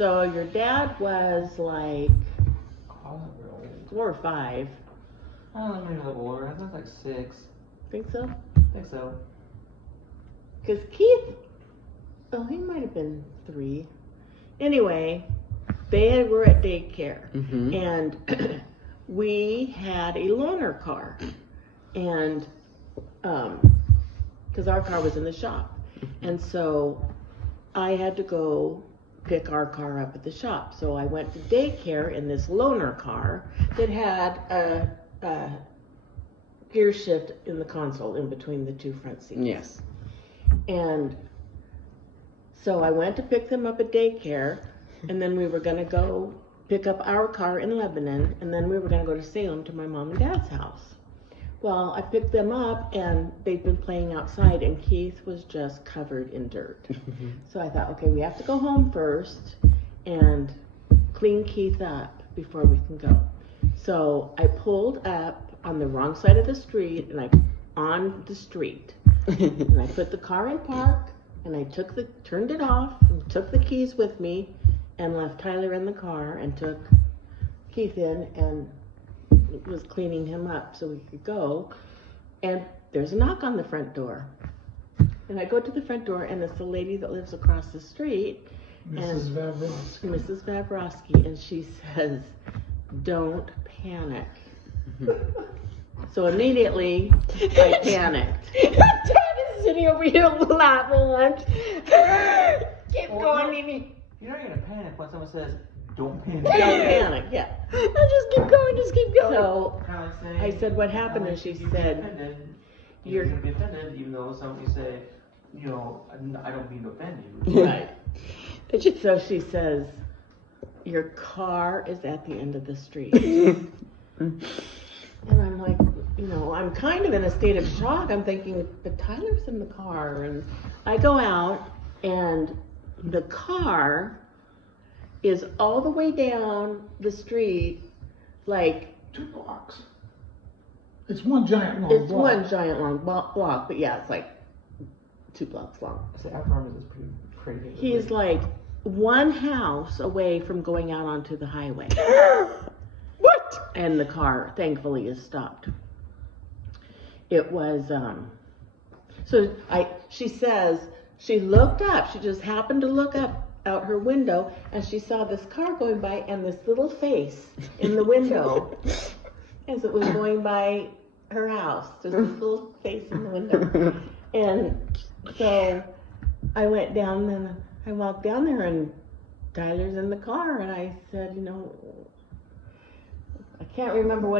So your dad was like Oh, that real old. 4 or 5. I don't know, maybe a little older. I think like 6. Think so? I think so. Because Keith, oh, he might have been 3. Anyway, they were at daycare, and we had a loaner car, and because our car was in the shop, and so I had to go pick our car up at the shop. So I went to daycare in this loaner car that had a gear shift in the console in between the 2 front seats. Yes. And so I went to pick them up at daycare, and then we were going to go pick up our car in Lebanon, and then we were going to go to Salem to my mom and dad's house. Well, I picked them up, and they'd been playing outside, and Keith was just covered in dirt. So I thought, okay, we have to go home first and clean Keith up before we can go. So I pulled up on the wrong side of the street, and I put the car in park, and I turned it off, and took the keys with me, and left Tyler in the car, and took Keith in, and was cleaning him up so we could go. And there's a knock on the front door. And I go to the front door, and it's the lady that lives across the street, Mrs. Vavrowski. Mrs. Vavrowski, and she says, "Don't panic." So immediately I panicked. Dad is sitting over here laughing. Keep going, Mimi. You're not gonna panic when someone says, "Don't panic." Don't panic, yeah. Just keep going, So Kinda like saying, I said, "What happened?" And she said, "You're gonna be offended," even though somebody say, "You know, I don't mean to offend you." right. So she says, "Your car is at the end of the street." And I'm like, I'm kind of in a state of shock. I'm thinking, but Tyler's in the car. And I go out, and the car is all the way down the street, like 2 blocks. It's one giant long block. it's one giant long block, but yeah, it's like 2 blocks long. I say, I promise it's pretty crazy. He's like one house away from going out onto the highway. What? And the car, thankfully, is stopped. It was, she says, she looked up, she just happened to look up out her window, and she saw this car going by and this little face in the window as it was going by her house. There's this little face in the window. And so I went down, and I walked down there, and Tyler's in the car, and I said, I can't remember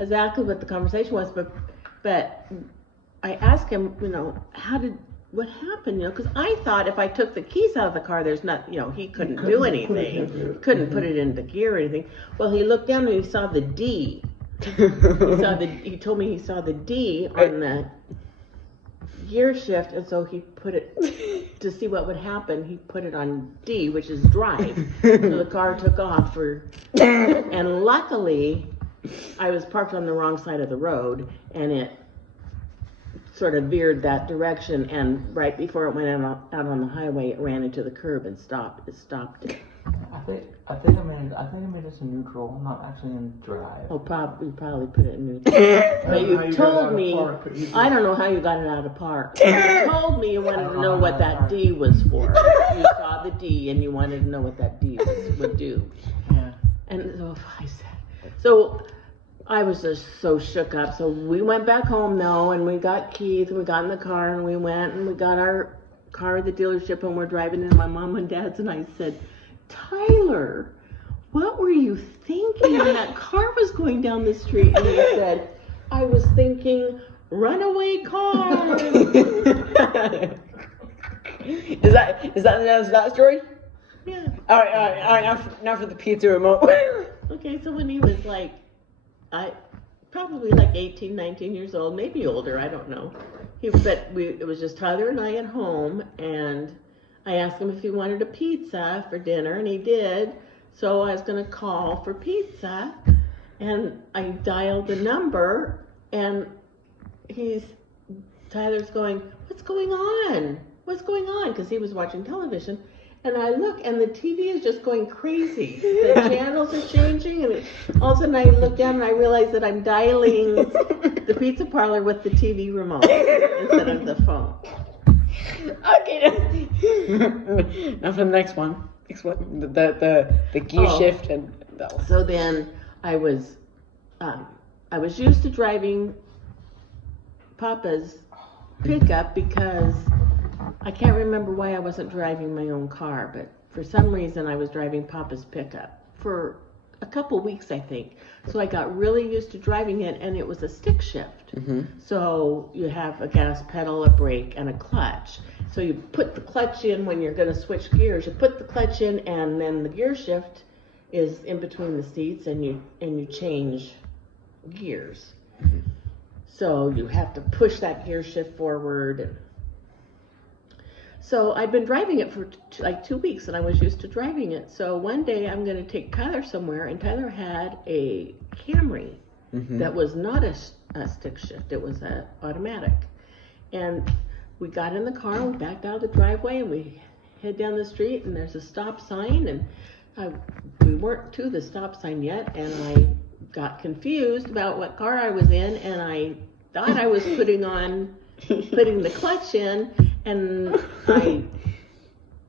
exactly what the conversation was, but I asked him, what happened, because I thought if I took the keys out of the car, there's not, he couldn't do anything. He couldn't put it into gear or anything. Well, he looked down and he saw the D. He told me he saw the D on the gear shift, and so he put it, to see what would happen, he put it on D, which is drive. So the car took off and luckily I was parked on the wrong side of the road, and it sort of veered that direction, and right before it went out on the highway, it ran into the curb and stopped. It stopped it. I think I made this in neutral, not actually in drive. Oh, probably put it in neutral. But you told me, I don't know how you got it out of park. You told me you wanted to know what that D was for. You saw the D and you wanted to know what that D would do. Yeah. And so I was just so shook up. So we went back home though, and we got Keith, and we got in the car, and we went and we got our car at the dealership, and we're driving into my mom and dad's, and I said, "Tyler, what were you thinking when that car was going down the street?" And he said, "I was thinking, runaway car." Is that the end of that story? Yeah. All right. Now for the pizza remote. Okay, so when he was like, probably like 18, 19 years old, maybe older, I don't know. It was just Tyler and I at home, and I asked him if he wanted a pizza for dinner, and he did. So I was going to call for pizza, and I dialed the number, and Tyler's going, "What's going on? What's going on?" Because he was watching television. And I look, and the TV is just going crazy. The channels are changing, and all of a sudden I look down and I realize that I'm dialing the pizza parlor with the TV remote instead of the phone. Okay. Now for the next one. The gear shift and that one. So then I was used to driving Papa's pickup because I can't remember why I wasn't driving my own car, but for some reason I was driving Papa's pickup for a couple weeks, I think. So I got really used to driving it, and it was a stick shift. Mm-hmm. So you have a gas pedal, a brake, and a clutch. So you put the clutch in when you're going to switch gears. You put the clutch in, and then the gear shift is in between the seats, and you change gears. Mm-hmm. So you have to push that gear shift forward. So I've been driving it for like 2 weeks, and I was used to driving it. So one day I'm going to take Tyler somewhere, and Tyler had a Camry that was not a stick shift. It was a automatic. And we got in the car, and we backed out of the driveway, and we head down the street, and there's a stop sign, and we weren't to the stop sign yet, and I got confused about what car I was in, and I thought I was putting the clutch in, and I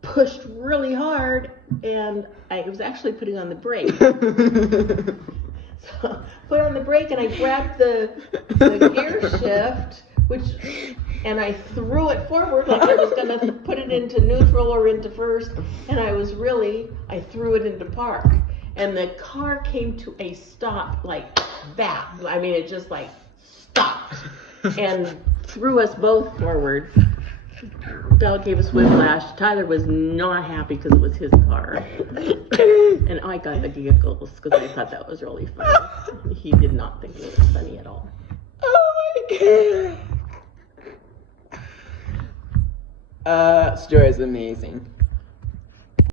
pushed really hard, and I was actually putting on the brake. So put on the brake, and I grabbed the gear shift, and I threw it forward like I was going to put it into neutral or into first, and I threw it into park. And the car came to a stop like that. I mean, it just like stopped and threw us both forward. Belle gave us whiplash. Tyler was not happy because it was his car. And I got the giggles because I thought that was really funny. He did not think it was funny at all. Oh my god. Story is amazing.